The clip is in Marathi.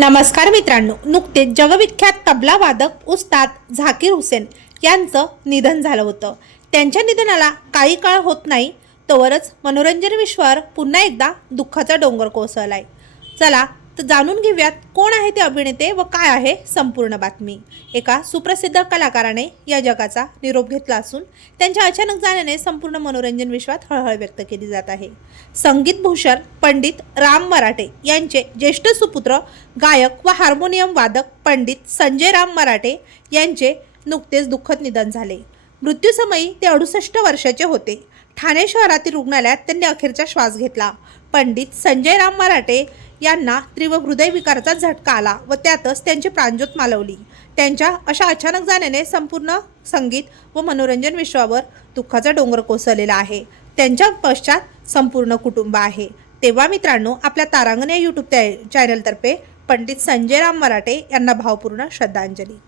नमस्कार मित्रांनो नुकतेच जगविख्यात तबला वादक उस्ताद झाकीर हुसेन यांचं निधन झालं होतं. त्यांच्या निधनाला काही काळ होत नाही तोवरच मनोरंजन विश्वावर पुन्हा एकदा दुःखाचा डोंगर कोसळलाय. चला तर जाणून घेऊयात कोण आहे ते अभिनेते व काय आहे संपूर्ण बातमी. एका सुप्रसिद्ध कलाकाराने या जगाचा निरोप घेतला असून त्यांच्या अचानक जाण्याने संपूर्ण मनोरंजन विश्वात हळहळ व्यक्त केली जात आहे. संगीत भूषण पंडित राम मराठे यांचे ज्येष्ठ सुपुत्र गायक व हार्मोनियम वादक पंडित संजय राम मराठे यांचे नुकतेच दुःखद निधन झाले. मृत्यूसमयी ते अडुसष्ट वर्षाचे होते. ठाणे शहरातील रुग्णालयात त्यांनी अखेरचा श्वास घेतला. पंडित संजय राम मराठे यांना तीव्र हृदयविकाराचा झटका आला व त्यातच त्यांची प्राणज्योत मालवली. त्यांच्या अशा अचानक जाण्याने संपूर्ण संगीत व मनोरंजन विश्वावर दुःखाचा डोंगर कोसळलेला आहे. त्यांच्या पश्चात संपूर्ण कुटुंब आहे. तेव्हा मित्रांनो आपल्या तारांगण या यूट्यूब चॅनलतर्फे पंडित संजय राम मराठे यांना भावपूर्ण श्रद्धांजली.